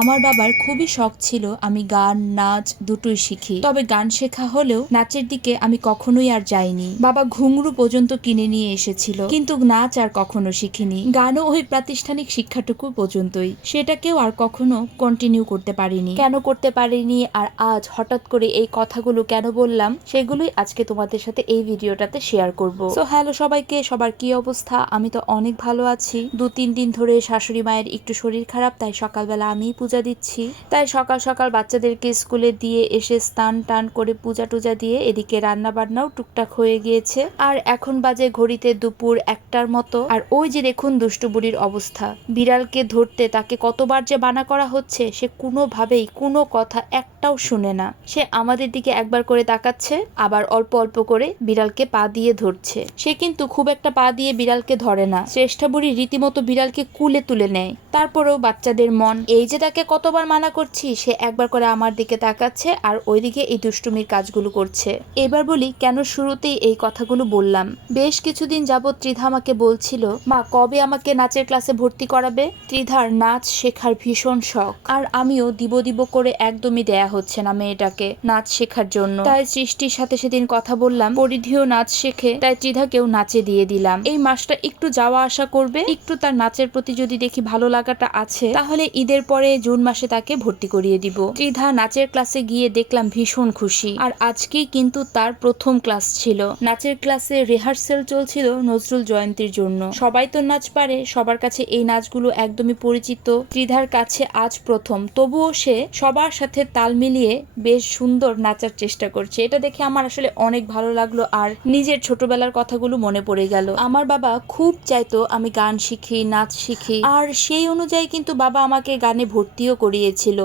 আমার বাবার খুবই শখ ছিল আমি গান নাচ দুটোই শিখি, তবে গান শেখা হলেও নাচের দিকে আমি কখনোই আর যাইনি। বাবা ঘুঙরু পর্যন্ত কিনে নিয়ে এসেছিল, কিন্তু নাচ আর কখনো শিখিনি। গানও ওই প্রাতিষ্ঠানিক শিক্ষাটুকু পর্যন্তই, সেটাকেও আর কখনো কন্টিনিউ করতে পারিনি। কেন করতে পারিনি আর আজ হঠাৎ করে এই কথাগুলো কেন বললাম, সেগুলোই আজকে তোমাদের সাথে এই ভিডিওটাতে শেয়ার করব। সো হ্যালো সবাইকে, সবার কি অবস্থা? আমি তো অনেক ভালো আছি। 2-3 দিন ধরে শাশুড়ি মায়ের একটু শরীর খারাপ, তাই সকালবেলা আমি পূজা দিচ্ছি। তাই সকাল সকাল বাচ্চাদেরকে স্কুলে দিয়ে এসে স্নান টান করে পূজা টুজা দিয়ে এদিকে রান্না বান্নাও টুকটাক হয়ে গিয়েছে। আর এখন বাজে ঘড়িতে দুপুর 1টার মতো। আর ওই যে দেখুন দুষ্টু বুড়ির অবস্থা, বিড়ালকে ধরতে তাকে কতবার যে বানা করা হচ্ছে, সে কোনোভাবেই কোনো কথা একটাও শুনে না। সে আমাদের দিকে একবার করে তাকাচ্ছে, আবার অল্প অল্প করে বিড়ালকে পা দিয়ে ধরছে। সে কিন্তু খুব একটা পা দিয়ে বিড়ালকে ধরে না, শ্রেষ্ঠা বুড়ি রীতিমতো বিড়ালকে কুলে তুলে নেয়। তারপরেও বাচ্চাদের মন, এই যে তাকে কতবার মানা করছি, সে একবার করে আমার দিকে তাকাচ্ছে আর ওইদিকে এই দুষ্টুমির কাজগুলো করছে। এবার বলি কেন শুরুতেই এই কথাগুলো বললাম। বেশ কিছুদিন যাবৎ ত্রিধা আমাকে বলছিল, মা কবে আমাকে নাচের ক্লাসে ভর্তি করাবে? ত্রিধার নাচ শেখার ভীষণ শখ, আর আমিও দিব দিব করে একদমই দেয়া হচ্ছে না মেয়েটাকে নাচ শেখার জন্য। তাই সৃষ্টির সাথে সেদিন কথা বললাম, পরিধিও নাচ শেখে, তাই ত্রিধাকেও নাচে দিয়ে দিলাম। এই মাসটা একটু যাওয়া আসা করবে, একটু তার নাচের প্রতি যদি দেখি ভালো লাগাটা আছে, তাহলে ঈদের পরে জুন মাসে তাকে ভর্তি করিয়ে দিব। ত্রিধা নাচের ক্লাসে গিয়ে দেখলাম ভীষণ খুশি। আর আজকেই কিন্তু তার প্রথম ক্লাস ছিল। নাচের ক্লাসে রিহার্সেল চলছিল নজরুল জয়ন্তীর জন্য। সবাই তো নাচ পারে, সবার কাছে এই নাচগুলো একদমই পরিচিত। ত্রিধার কাছে আজ প্রথম, তবুও সে সবার সাথে তাল মিলিয়ে বেশ সুন্দর নাচার চেষ্টা করছে। এটা দেখে আমার আসলে অনেক ভালো লাগলো, আর নিজের ছোটবেলার কথাগুলো মনে পড়ে গেল। আমার বাবা খুব চাইতো আমি গান শিখি, নাচ শিখি, আর সেই অনুযায়ী কিন্তু বাবা আমাকে গানে ভর্তিও করিয়েছিল।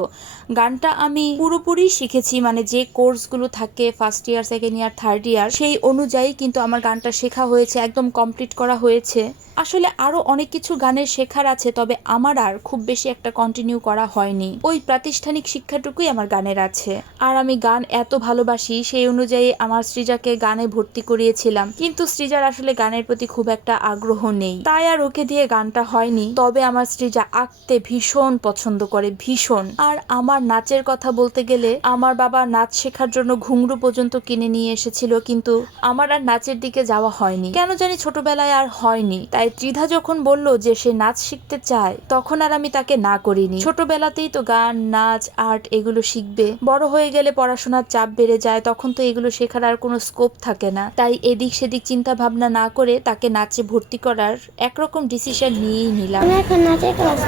গানটা আমি পুরোপুরি শিখেছি, মানে যে কোর্সগুলো থাকে first year, second year, third year, সেই অনুযায়ী কিন্তু আমার গানটা শেখা হয়েছে, একদম কমপ্লিট করা হয়েছে। আসলে আরো অনেক কিছু গানের শেখার আছে, তবে আমার আর খুব বেশি একটা কন্টিনিউ করা হয়নি। ওই প্রাতিষ্ঠানিক শিক্ষাটুকুই আমার গানের আছে। আর আমি গান এত ভালোবাসি, সেই অনুযায়ী আমার সৃজাকে গানে ভর্তি করিয়েছিলাম, কিন্তু সৃজার আসলে গানের প্রতি খুব একটা আগ্রহ নেই, তাই আর ওকে দিয়ে গানটা হয়নি। তবে আমার সৃজা আঁকতে ভীষণ পছন্দ করে, ভীষণ। আর আমার নাচের কথা বলতে গেলে, আমার বাবা নাচ শেখার জন্য ঘুঙরু পর্যন্ত কিনে নিয়ে এসেছিল, কিন্তু আমার আর নাচের দিকে যাওয়া হয়নি, কেন জানি ছোটবেলায় আর হয়নি। তাই ত্রিধা যখন বলল যে সে নাচ শিখতে চায়, তখন আর আমি তাকে না করিনি। ছোটবেলাতেই তো গান নাচ আর্ট এগুলো শিখবে, বড় হয়ে গেলে পড়াশোনার চাপ বেড়ে যায়, তখন তো এগুলো শেখার আর কোনো স্কোপ থাকে না। তাই এদিক সেদিক চিন্তা ভাবনা না করে তাকে নাচে ভর্তি করার একরকম ডিসিশন নিয়েই নিলাম। এখন নাচের ক্লাস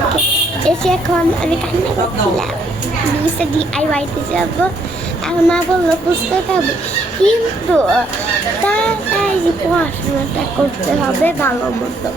এসে এখন আমি কান্না করছিলাম, জিনিসটা DIY তে যাবো। এখন মা বললো পুস্তক হবে, কিন্তু তাড়াতাড়ি পড়াশোনাটা করতে হবে ভালো মতো।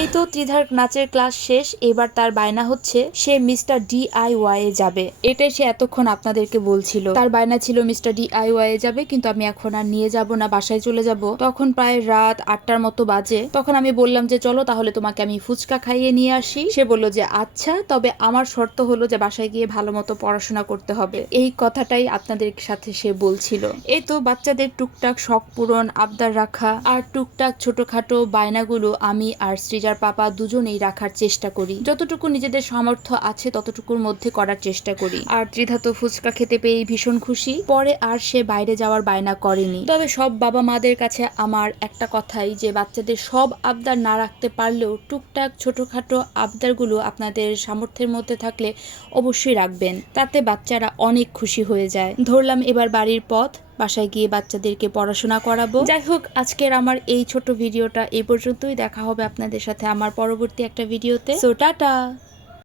এই তো ত্রিধার নাচের ক্লাস শেষ, এবার তার বায়না হচ্ছে সে মিস্টার DIY এ যাবে। এটাই সে এতক্ষণ আপনাদেরকে বলছিল, তার বায়না ছিল মিস্টার DIY এ যাবে, কিন্তু আমি এখন আর নিয়ে যাব না, বাসায় চলে যাব। তখন প্রায় রাত 8টার মতো বাজে। তখন আমি বললাম যে চলো তাহলে তোমাকে আমি ফুচকা খাইয়ে নিয়ে আসি। সে বলল যে আচ্ছা, তবে আমার শর্ত হলো যে বাসায় গিয়ে ভালো মতো পড়াশোনা করতে হবে। এই কথাটাই আপনাদের সাথে সে বলছিল। এই তো বাচ্চাদের টুকটাক শখ পূরণ, আবদার রাখা আর টুকটাক ছোটখাটো বায়নাগুলো আমি আর সৃজার পাপা দুজনেই রাখার চেষ্টা করি। যতটুকু নিজেদের সামর্থ্য আছে ততটুকুর মধ্যে করার চেষ্টা করি। আর ত্রিধা তো ফুচকা খেতে পেয়ে ভীষণ খুশি। পরে আর সে বাইরে যাওয়ার বায়না করেনি। তবে সব বাবা মাদের কাছে আমার একটা কথাই, যে বাচ্চাদের সব আবদার না রাখতে পারলেও টুকটাক ছোটখাটো আবদারগুলো আপনাদের সামর্থ্যের মধ্যে থাকলে অবশ্যই রাখবেন, তাতে বাচ্চারা অনেক খুশি হয়ে যায়। ধরলাম এবার বাড়ির পথ, বাসায় গিয়ে বাচ্চাদেরকে পড়াশোনা করাবো। যাই হোক, আজকের আমার এই ছোট ভিডিওটা এই পর্যন্তই। দেখা হবে আপনাদের সাথে আমার পরবর্তী একটা ভিডিওতে। So tata.